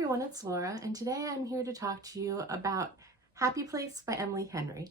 everyone, it's Laura, and today I'm here to talk to you about Happy Place by Emily Henry.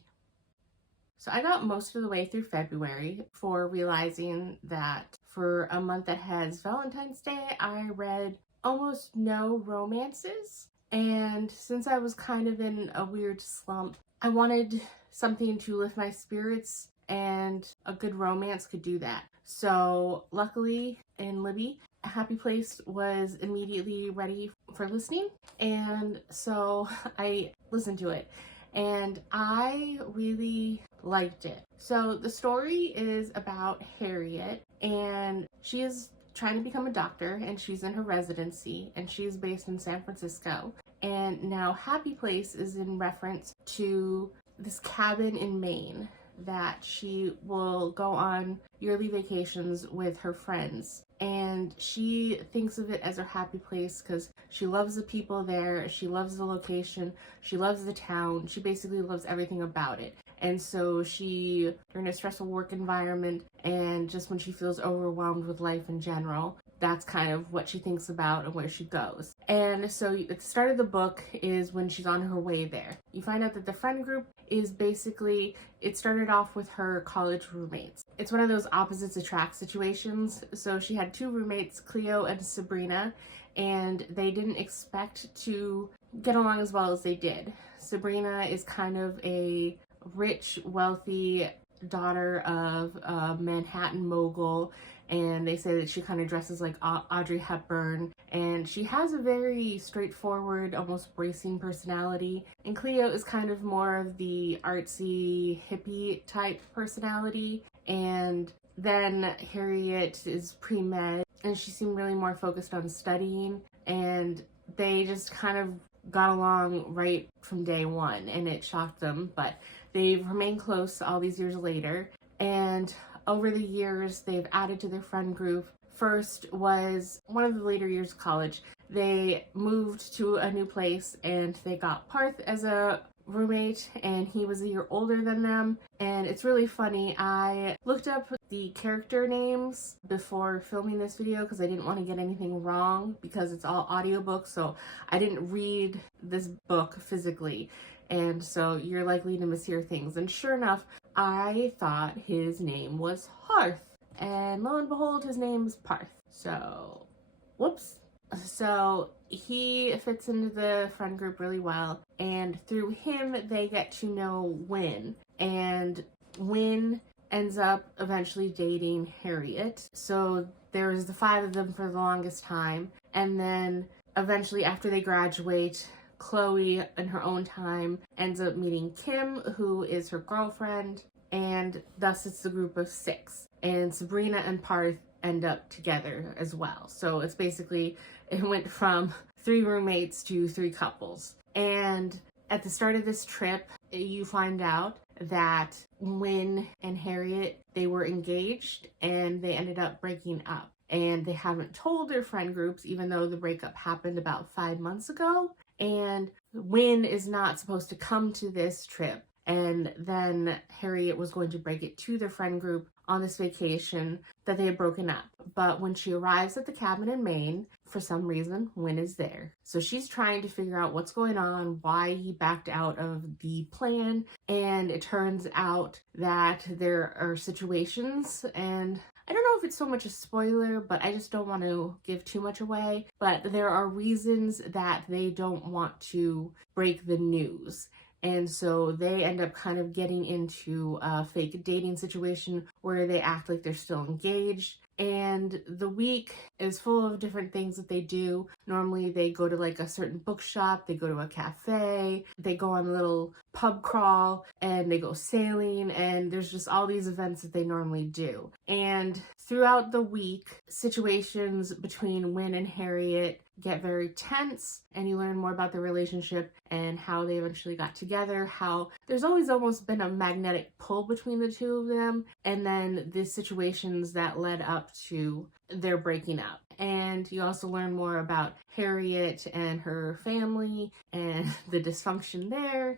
So I got most of the way through February for realizing that for a month that has Valentine's Day, I read almost no romances. And since I was kind of in a weird slump, I wanted something to lift my spirits, and a good romance could do that. So luckily in Libby, Happy Place was immediately ready for listening, and so I listened to it and I really liked it. So the story is about Harriet, and she is trying to become a doctor, and she's in her residency, and she's based in San Francisco. And now Happy Place is in reference to this cabin in Maine that she will go on yearly vacations with her friends. And she thinks of it as her happy place because she loves the people there, she loves the location, she loves the town, she basically loves everything about it. And so she, during a stressful work environment and just when she feels overwhelmed with life in general, that's kind of what she thinks about and where she goes. And so at the start of the book is when she's on her way there. You find out that the friend group is basically, it started off with her college roommates. It's one of those opposites attract situations. So she had two roommates, Cleo and Sabrina, and they didn't expect to get along as well as they did. Sabrina is kind of a rich, wealthy daughter of a Manhattan mogul, and they say that she kind of dresses like Audrey Hepburn, and she has a very straightforward, almost bracing personality. And Cleo is kind of more of the artsy, hippie type personality. And then Harriet is pre-med, and she seemed really more focused on studying, and they just kind of got along right from day one, and it shocked them, but they've remained close all these years later. And over the years, they've added to their friend group. First was one of the later years of college. They moved to a new place and they got Parth as a roommate, and he was a year older than them. And it's really funny. I looked up the character names before filming this video because I didn't want to get anything wrong because it's all audiobooks, so I didn't read this book physically. And so you're likely to mishear things. And sure enough, I thought his name was Harth. And lo and behold, his name's Parth. So, whoops. So he fits into the friend group really well. And through him, they get to know Win. And Win ends up eventually dating Harriet. So there's the five of them for the longest time. And then eventually after they graduate, Chloe, in her own time, ends up meeting Kim, who is her girlfriend, and thus it's the group of six. And Sabrina and Parth end up together as well. So it's basically, it went from 3 roommates to 3 couples. And at the start of this trip, you find out that Win and Harriet, they were engaged and they ended up breaking up. And they haven't told their friend groups, even though the breakup happened about 5 months ago. And Win is not supposed to come to this trip. And then Harriet was going to break it to their friend group on this vacation that they had broken up. But when she arrives at the cabin in Maine, for some reason, Win is there. So she's trying to figure out what's going on, why he backed out of the plan. And it turns out that there are situations, and I don't know if it's so much a spoiler, but I just don't want to give too much away. But there are reasons that they don't want to break the news. And so they end up kind of getting into a fake dating situation where they act like they're still engaged. And the week is full of different things that they do. Normally they go to like a certain bookshop, they go to a cafe, they go on a little pub crawl, and they go sailing, and there's just all these events that they normally do. And throughout the week, situations between Win and Harriet get very tense, and you learn more about their relationship and how they eventually got together, how there's always almost been a magnetic pull between the two of them, and then the situations that led up to their breaking up. And you also learn more about Harriet and her family and the dysfunction there.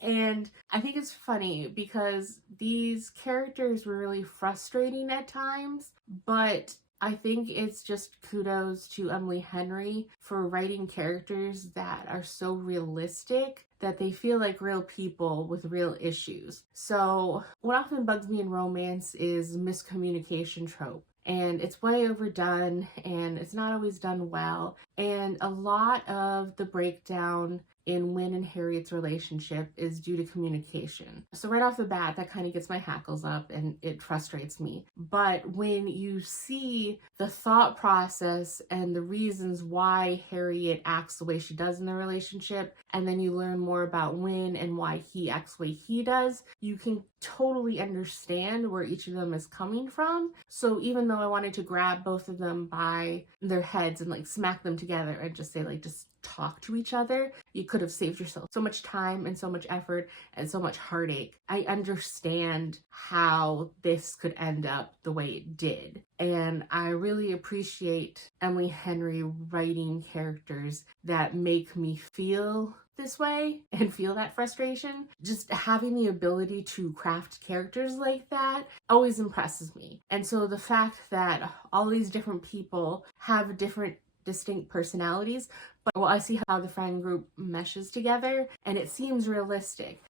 And I think it's funny because these characters were really frustrating at times, but I think it's just kudos to Emily Henry for writing characters that are so realistic that they feel like real people with real issues. So what often bugs me in romance is miscommunication trope. And it's way overdone and it's not always done well. And a lot of the breakdown in Wyn and Harriet's relationship is due to communication. So right off the bat, that kind of gets my hackles up and it frustrates me. But when you see the thought process and the reasons why Harriet acts the way she does in the relationship, and then you learn more about Wyn and why he acts the way he does, you can totally understand where each of them is coming from. So even though I wanted to grab both of them by their heads and like smack them together and just say like, just talk to each other, you could have saved yourself so much time and so much effort and so much heartache. I understand how this could end up the way it did. And I really appreciate Emily Henry writing characters that make me feel this way and feel that frustration. Just having the ability to craft characters like that always impresses me. And so the fact that all these different people have different distinct personalities, but well, I see how the friend group meshes together and it seems realistic.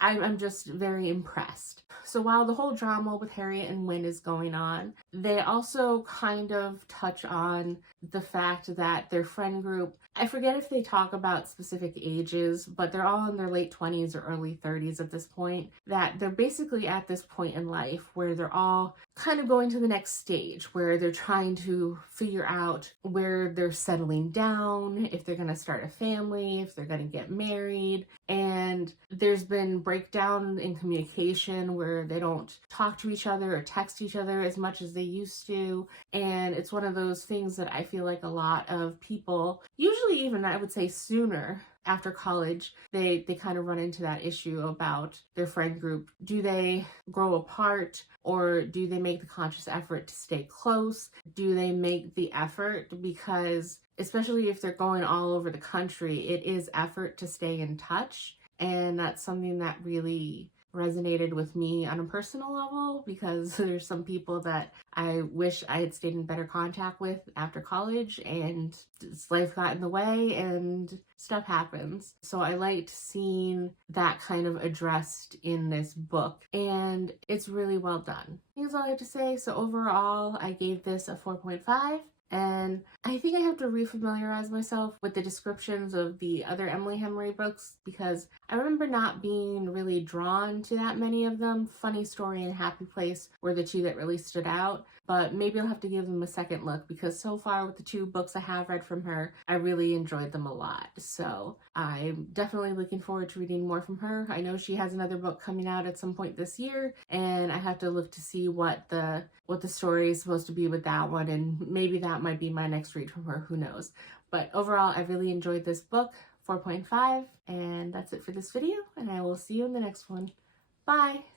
I'm just very impressed. So while the whole drama with Harriet and Wyn is going on, they also kind of touch on the fact that their friend group, I forget if they talk about specific ages, but they're all in their late 20s or early 30s at this point, that they're basically at this point in life where they're all kind of going to the next stage, where they're trying to figure out where they're settling down, if they're going to start a family, if they're going to get married. And there's been breakdown in communication where they don't talk to each other or text each other as much as they used to. And it's one of those things that I feel like a lot of people, usually even I would say sooner after college, they kind of run into that issue about their friend group. Do they grow apart, or do they make the conscious effort to stay close? Do they make the effort because, especially if they're going all over the country, it is effort to stay in touch. And that's something that really resonated with me on a personal level, because there's some people that I wish I had stayed in better contact with after college, and life got in the way and stuff happens. So I liked seeing that kind of addressed in this book, and it's really well done. That's all I have to say. So overall, I gave this a 4.5. And I think I have to refamiliarize myself with the descriptions of the other Emily Henry books, because I remember not being really drawn to that many of them. Funny Story and Happy Place were the two that really stood out, but maybe I'll have to give them a second look, because so far with the two books I have read from her, I really enjoyed them a lot. So I'm definitely looking forward to reading more from her. I know she has another book coming out at some point this year, and I have to look to see what the story is supposed to be with that one, and maybe that might be my next read from her, who knows. But overall, I really enjoyed this book, 4.5, and that's it for this video, and I will see you in the next one. Bye!